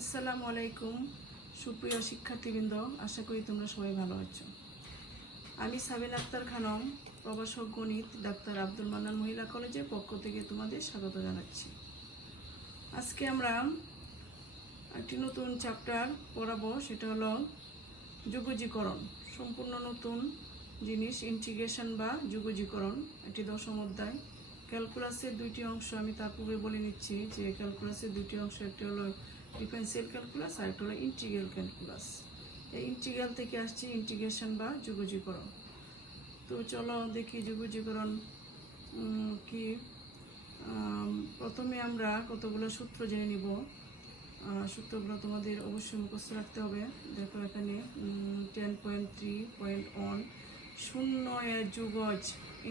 আসসালামু আলাইকুম সুপ্রিয় শিক্ষার্থীবৃন্দ, আশা করি তোমরা সবাই ভালো আছো। আমি সাবিনা আক্তার খানম, প্রভাষক গণিত ডাক্তার আব্দুল মান্নান মহিলা কলেজের পক্ষ থেকে তোমাদের স্বাগত জানাচ্ছি। আজকে আমরা একটি নতুন চ্যাপ্টার পড়াবো, সেটা হলো যুগজীকরণ। সম্পূর্ণ নতুন জিনিস, ইন্টিগ্রেশন বা যুগজীকরণ, একটি দশম অধ্যায়। ক্যালকুলাসের দুইটি অংশ আমি তার পূর্বে বলে নিচ্ছি যে ক্যালকুলাসের দুইটি অংশ, একটি হলো ডিফারেনশিয়াল ক্যালকুলাস আর একটা হলো ইন্টিগ্রাল ক্যালকুলাস। এই ইন্টিগ্রাল থেকে আসছে ইন্টিগ্রেশন বা যুগজীকরণ। তো চলো দেখি যুগজীকরণ কি। প্রথমে আমরা কতগুলো সূত্র জেনে নিব। সূত্রগুলো তোমাদের অবশ্যই মুখস্থ রাখতে হবে। দেখো এখানে 10.3.1 শূন্য এর যুগজ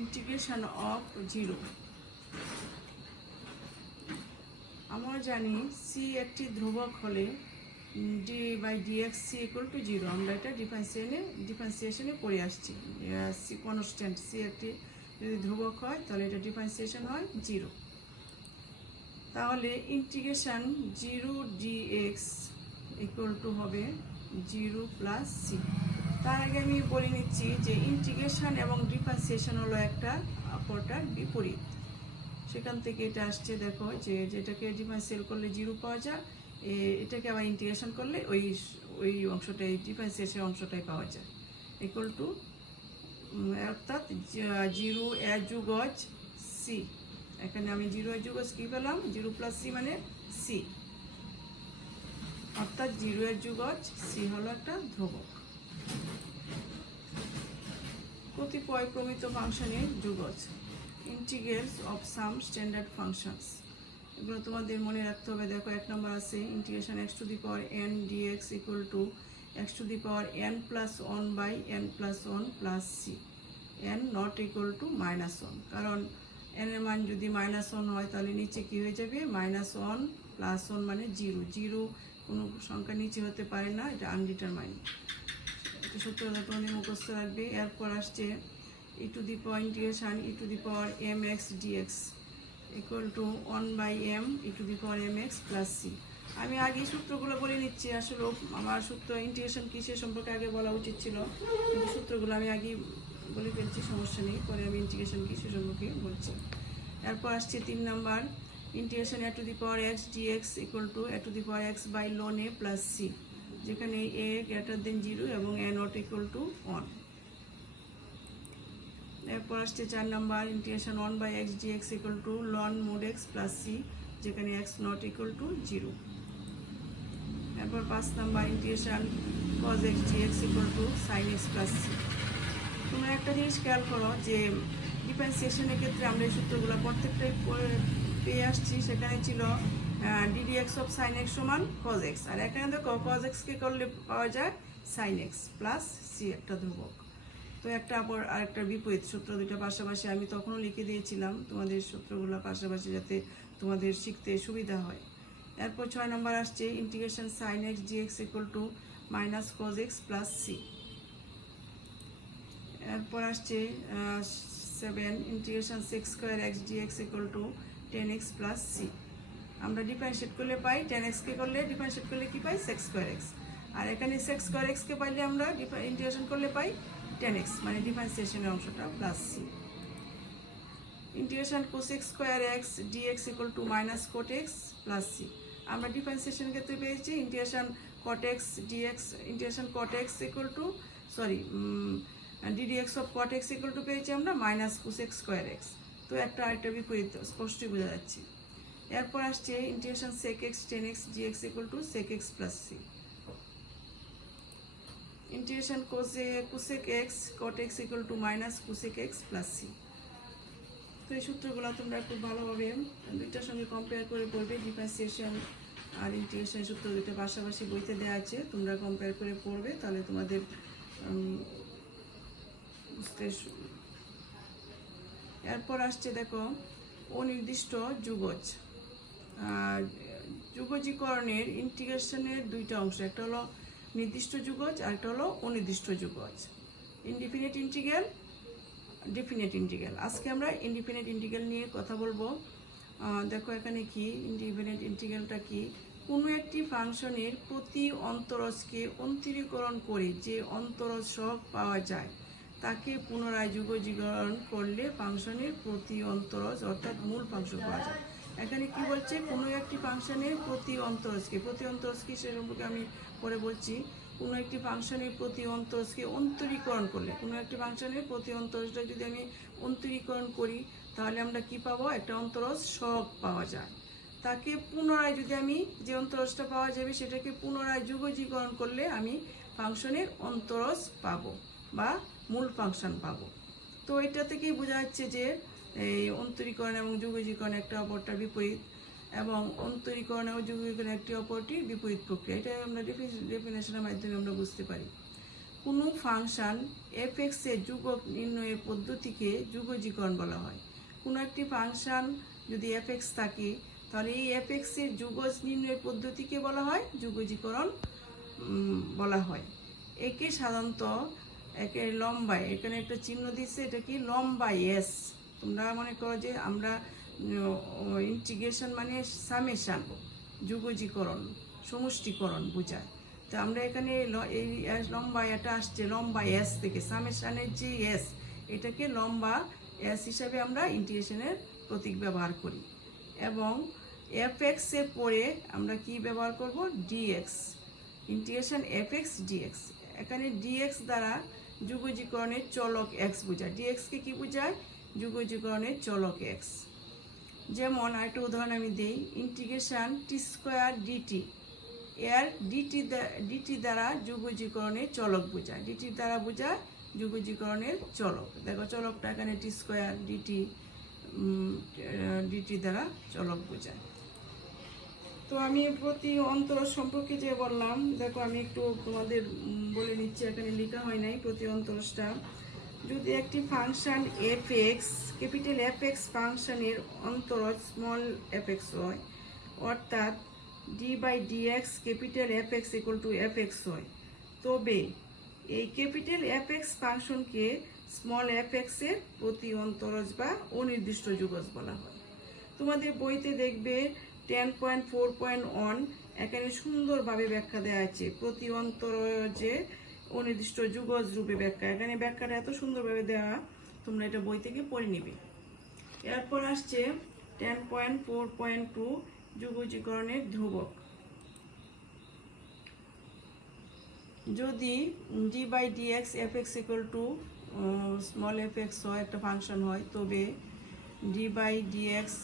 ইন্টিগ্রেশন অফ 0। আমরা জানি সি একটি ধ্রুবক হলে d by dx c equal to 0। আমরা এটা ডিফারেন্সিয়েশনে পড়ে আসছি। সি কনস্ট্যান্ট, সি একটি যদি ধ্রুবক হয় তাহলে এটা ডিফারেন্সিয়েশন হয় 0। তাহলে ইন্টিগ্রেশন 0 ডিএক্স ইকুয়াল টু হবে 0 প্লাস সি। তার আগে আমি বলে নিচ্ছি যে ইন্টিগ্রেশন এবং ডিফারেন্সিয়েশন হলো একটা অপরটার বিপরীত। সেখান থেকে এটা আসছে, দেখো যে যেটাকে ডিফারেন্সিয়াল করলে 0 পাওয়া যায়, এটাকে আবার ইন্টিগ্রেশন করলে ওই অংশটাই, ডিফারেন্সিয়েশন অংশটাই পাওয়া যায়। ইকুয়াল টু অর্থাৎ 0 এর যুগজ সি। এখানে আমি 0 এর যুগজ কী পেলাম? 0 প্লাস সি মানে সি, অর্থাৎ 0 এর যুগজ সি হলো একটা ধ্রুবক। কতিপয় প্রমিত ফাংশনের যুগজ, integrals of some standard functions, এগুলো তোমাদের মনে রাখতে হবে। দেখো এক নম্বর আছে integration x to the power n dx equal to x to the power n plus 1 by n plus 1 plus C, n not equal to -1। কারণ n এর মান যদি -1 হয় তাহলে নিচে কি হয়ে যাবে? -1 প্লাস 1 মানে 0। 0 কোনো সংখ্যা নিচে হতে পারে না, এটা আনডিটারমাইন্ড। এটা সূত্রটা তোমাদের মুখস্থ রাখবে। এরপর আসছে e to the power integration e to the power mx dx equal to 1 by m e to the power mx plus c। আমি আগে সূত্রগুলো বলে নিচ্ছি। আসলে আমার সূত্র ইন্টিগ্রেশন কি সে সম্পর্কে আগে বলা উচিত ছিল, কিন্তু সূত্রগুলো আমি আগে বলে ফেলছি, সমস্যা নেই। পরে আমি ইন্টিগ্রেশন কি সে সম্পর্কে বলছি। এরপর আসছে 3 number integration a to the power x dx equal to a to the power x by ln a plus c, যেখানে a greater than 0 এবং a not equal to 1। এরপর আসছে 4 number integration 1 by x dx equal to ln mod x plus c, যেখানে x not equal to 0। এরপর 5 number integration cos x dx equal to sine x plus c. তোমরা একটা জিনিস খেয়াল করো যে ডিফারেন্সিয়েশনের ক্ষেত্রে আমরা এই সূত্রগুলো প্রত্যেকটাই পেয়ে আসছি। সেখানে ছিল ডিডিএক্স অফ সাইন এক্স সমান কজ এক্স, আর এখানে দেখো কজ এক্সকে করলে পাওয়া যায় সাইন এক্স প্লাস সি, একটা ধ্রুবক। তো একটা আবার আরেকটার বিপরীত সূত্র দুটো পাশাপাশি আমি তখনও লিখে দিয়েছিলাম তোমাদের সূত্রগুলো পাশাপাশি, যাতে তোমাদের শিখতে সুবিধা হয়। এরপর 6 নম্বর আসছে integration sine x dx equal to minus cos x plus C. এরপর আসছে 7 integration sec square x dx equal to 10x plus C. আমরা ডিফারেন্সিয়েট করলে পাই 10xকে করলে ডিফারেন্সিয়েট করলে কি পাই? Sec square x. আর এখানে সেক্স স্কোয়ার এক্সকে পাইলে আমরা ইন্টিগ্রেশন করলে পাই 10x, মানে ডিফারেন্সিয়েশনের অংশটা plus c. Integration cosec square x dx equal to minus cot x plus C. আমরা ডিফারেন্সিয়েশন ক্ষেত্রে পেয়েছি integration cot x dx, integration cot x equal to d dx of cot x equal to পেয়েছি আমরা minus cosec square x. তো একটা আরেকটা বিপরীত স্পষ্টই বোঝা যাচ্ছে। এরপর আসছে integration sec x 10x dx equal to sec x plus c. Integration cosec x cot x equal to minus cosec x plus c. তো এই সূত্রগুলো তোমরা খুব ভালোভাবে দুইটার সঙ্গে কম্পেয়ার করে পড়বে। ডিফারেন্সিয়েশন আর ইন্টিগ্রেশন সূত্র দুটো পাশাপাশি বইতে দেওয়া আছে, তোমরা কম্পেয়ার করে পড়বে, তাহলে তোমাদের বুঝতে। এরপর আসছে দেখো অনির্দিষ্ট যুগজ। যুগজীকরণের ইন্টিগ্রেশনের দুইটা অংশ, একটা হলো নির্দিষ্ট যুগজ আর একটা হলো অনির্দিষ্ট যুগজ। Indefinite integral, definite integral. আজকে আমরা ইনডিফিনিট ইন্টিগ্রাল নিয়ে কথা বলবো। দেখো এখানে কি ইনডিফিনিট ইন্টিগ্রালটা কি, কোনো একটি ফাংশনের প্রতি অন্তরজকে অন্তরীকরণ করে যে অন্তরজ সহগ পাওয়া যায় তাকে পুনরায় যুগজীকরণ করলে ফাংশনের প্রতি অন্তরজ অর্থাৎ মূল ফাংশন পাওয়া যায়। এখানে কি বলছে, কোনো একটি ফাংশনের প্রতি অন্তরজকে সে সম্পর্কে আমি পরে বলছি। কোনো একটি ফাংশনের প্রতি অন্তরজকে অন্তরীকরণ করলে, কোনো একটি ফাংশনের প্রতি অন্তরজটা যদি আমি অন্তরীকরণ করি তাহলে আমরা কি পাবো, একটা অন্তরজ সহগ পাওয়া যায়। তাকে পুনরায় যদি আমি যে অন্তরজটা পাওয়া যাবে সেটাকে পুনরায় যুগজীকরণ করলে আমি ফাংশনের অন্তরজ পাবো বা মূল ফাংশন পাবো। তো এটা থেকেই বোঝা যাচ্ছে যে এই অন্তরীকরণ এবং যুগজীকরণ একটা অপরটার বিপরীত, এবং অন্তরীকরণ এবং যুগজীকরণ একটি অপরটির বিপরীত প্রক্রিয়া। এটা আমরা ডেফিনেশনের মাধ্যমে আমরা বুঝতে পারি। কোনো ফাংশন এফএক্স এর যুগক নির্ণয়ের পদ্ধতিকে যুগজীকরণ বলা হয়। কোনো একটি ফাংশন যদি এফএক্স থাকে তাহলে এই এফএক্স এর যুগজ নির্ণয়ের পদ্ধতিকে বলা হয় যুগজীকরণ বলা হয়। একে সাধারণত একে লম্বায়, এখানে একটা চিহ্ন দিচ্ছে, এটা কি লম্বায় এস। তোমরা মনে করো যে আমরা ইন্টিগ্রেশন মানে সামেশান, যুগজীকরণ সমষ্টিকরণ বোঝায়। তো আমরা এখানে এই লম্বা এটা আসছে লম্বা এস থেকে, সামেশানের যে এস এটাকে লম্বা এস হিসাবে আমরা ইন্টিগ্রেশনের প্রতীক ব্যবহার করি। এবং এফএক্স এর পরে আমরা কি ব্যবহার করব, ডিএক্স, ইন্টিগ্রেশন এফএক্স ডিএক্স। এখানে ডিএক্স দ্বারা যুগজীকরণের চলক এক্স বোঝায়। ডিএক্সকে কি বোঝায়, যুগজীকরণের চলক এক্স। যেমন আরেকটা উদাহরণ আমি দিই, ইন্টিগ্রেশন টি স্কোয়ার ডিটি এর ডিটি দ্বারা যুগজীকরণের চলক বোঝায়। ডিটি দ্বারা বোঝায় যুগজীকরণের চলক। দেখো চলকটা এখানে টি স্কোয়ার ডিটি দ্বারা চলক বোঝায়। তো আমি প্রতি অন্তরজ সম্পর্কে যে বললাম, দেখো আমি একটু তোমাদের বলে নিচ্ছি, এখানে লেখা হয় নাই প্রতি অন্তরজটা। যদি একটি ফাংশন এফএক্স, ক্যাপিটাল এফএক্স ফাংশনের অন্তরজ স্মল এফএক্স হয়, অর্থাৎ d by dx capital f x equal to f x হয়, তবে এই ক্যাপিটাল এফএক্স ফাংশনকে স্মল এফএক্স এর প্রতি অন্তরজ বা অনির্দিষ্ট যুগজ বলা হয়। তোমাদের বইতে দেখবে 10.4.1 এখানে সুন্দরভাবে ব্যাখ্যা দেওয়া আছে প্রতি অন্তরজে অনির্দিষ্ট যুগজ রূপে ব্যাখ্যা। এখানে ব্যাখ্যাটা এত সুন্দরভাবে দেওয়া, তোমরা এটা বই থেকে পড়ে নিবে। এরপর আসছে 10.4.2 যুগজীকরণের ধ্রুবক। যদি d by dx f x equal to small f x হয়, একটা ফাংশন হয়, তবে d by dx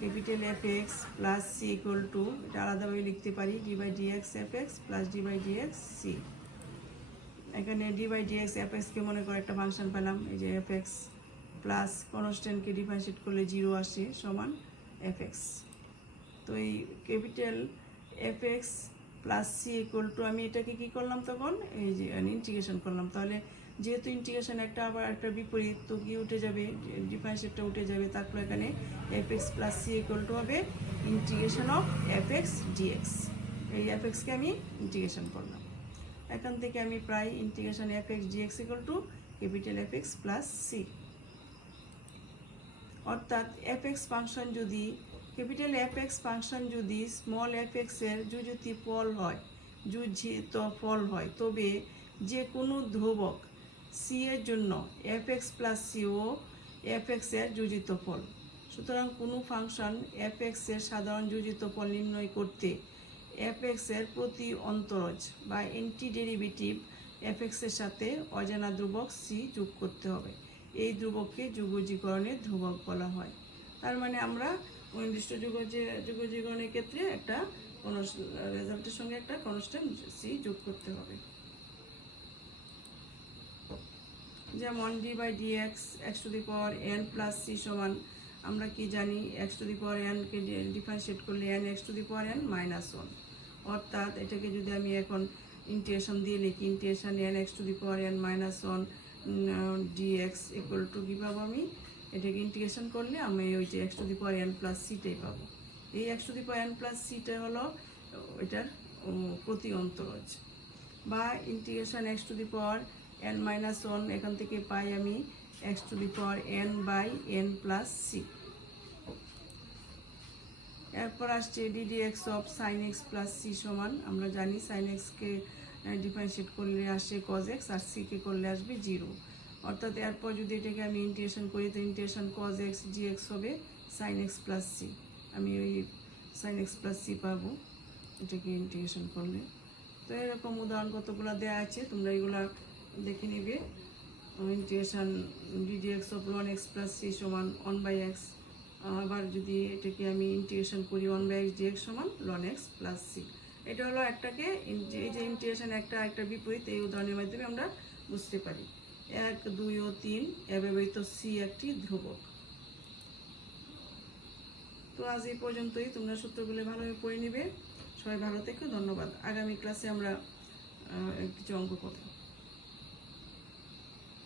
capital f x plus c equal to, এটা আলাদাভাবে লিখতে পারি, d by dx f x plus d by dx c. এখানে ডি বাই ডিএক্স এফএক্সকে মনে করে একটা ফাংশন পেলাম, এই যে এফএক্স প্লাস কনস্ট্যান্টকে ডিফারেন্সিয়েট করলে 0 আসে সমান এফএক্স। তো এই capital f x plus c equal to, আমি এটাকে কি করলাম তখন, এই যে ইন্টিগ্রেশন করলাম। তাহলে যেহেতু ইন্টিগ্রেশন একটা আবার একটা বিপরীত, তো কি উঠে যাবে, ডিফারেন্সিয়েটটা উঠে যাবে। তারপর এখানে f x plus c equal to হবে ইন্টিগ্রেশন অফ এফএক্স ডিএক্স। এই এফএক্সকে আমি ইন্টিগ্রেশন করলাম। এখান থেকে আমি প্রায় integration f x dx equal to capital f x plus c. অর্থাৎ এফএক্স ফাংশন যদি, ক্যাপিটাল এফএক্স ফাংশন যদি স্মল এফএক্স এর যুজিত ফল হয়, তবে যে কোনো ধ্রুবক সি এর জন্য এফএক্স প্লাস সি ও এফএক্স এর যুজিত ফল। সুতরাং কোনো ফাংশন এফএক্স এর সাধারণ যুজিত ফল নির্ণয় করতে এফএক্স এর প্রতি অন্তরজ বা এন্টি ডেরিভেটিভ এফএক্স এর সাথে অজানা ধ্রুবক সি যোগ করতে হবে। এই ধ্রুবককে যুগজীকরণের ধ্রুবক বলা হয়। তার মানে আমরা অনির্দিষ্ট যুগজীকরণের ক্ষেত্রে একটা রেজাল্টের সঙ্গে একটা কনস্ট্যান্ট সি যোগ করতে হবে। যেমন d by dx x to the power n plus C সমান, আমরা কি জানি, এক্স টু দি পাওয়ার এনকে ডিফারেন্সিয়েট করলে n x to the power n minus 1। অর্থাৎ এটাকে যদি আমি এখন ইন্টিগ্রেশন দিয়ে লিখি, integration n x to the power n minus 1 dx equal to কী পাবো, আমি এটাকে ইন্টিগ্রেশন করলে আমি ওই যে x to the power n plus সিটাই পাবো। এই x to the power n plus সিটা হলো এটার প্রতি অন্তরজ। বা integration x to the power n minus 1, এখান থেকে পাই আমি x to the power n by n plus C. এরপর আসছে d d x of sine x plus C সমান, আমরা জানি সাইন এক্সকে ডিফারেন্সিয়েট করলে আসে কজ এক্স আর সিকে করলে আসবে 0। অর্থাৎ এরপর যদি এটাকে আমি ইন্টিগ্রেশন করি তো ইন্টিগ্রেশন কজ এক্স জি এক্স হবে সাইন এক্স প্লাস সি। আমি ওই সাইন এক্স প্লাস সি পাবো এটাকে ইন্টিগ্রেশন করলে। তো এরকম উদাহরণ কতগুলো দেওয়া আছে, তোমরা এগুলা দেখে নেবে। Integration d d x of ln x plus C সমান 1/x। আবার যদি এটাকে আমি ইন্টিগ্রেশন করি 1/x ডিএক্স সমান লন এক্স প্লাস সি। এটা হলো একটাকে এই যে ইন্টিগ্রেশন একটা বিপরীত, এই উদাহরণের মাধ্যমে আমরা বুঝতে পারি। 1, 2 ও 3 এ ব্যবহৃত সি একটি ধ্রুবক। তো আজ এই পর্যন্তই, তোমরা সূত্রগুলো ভালোভাবে পড়ে নিবে। সবাই ভালো থেকো, ধন্যবাদ। আগামী ক্লাসে আমরা কিছু অঙ্ক করব।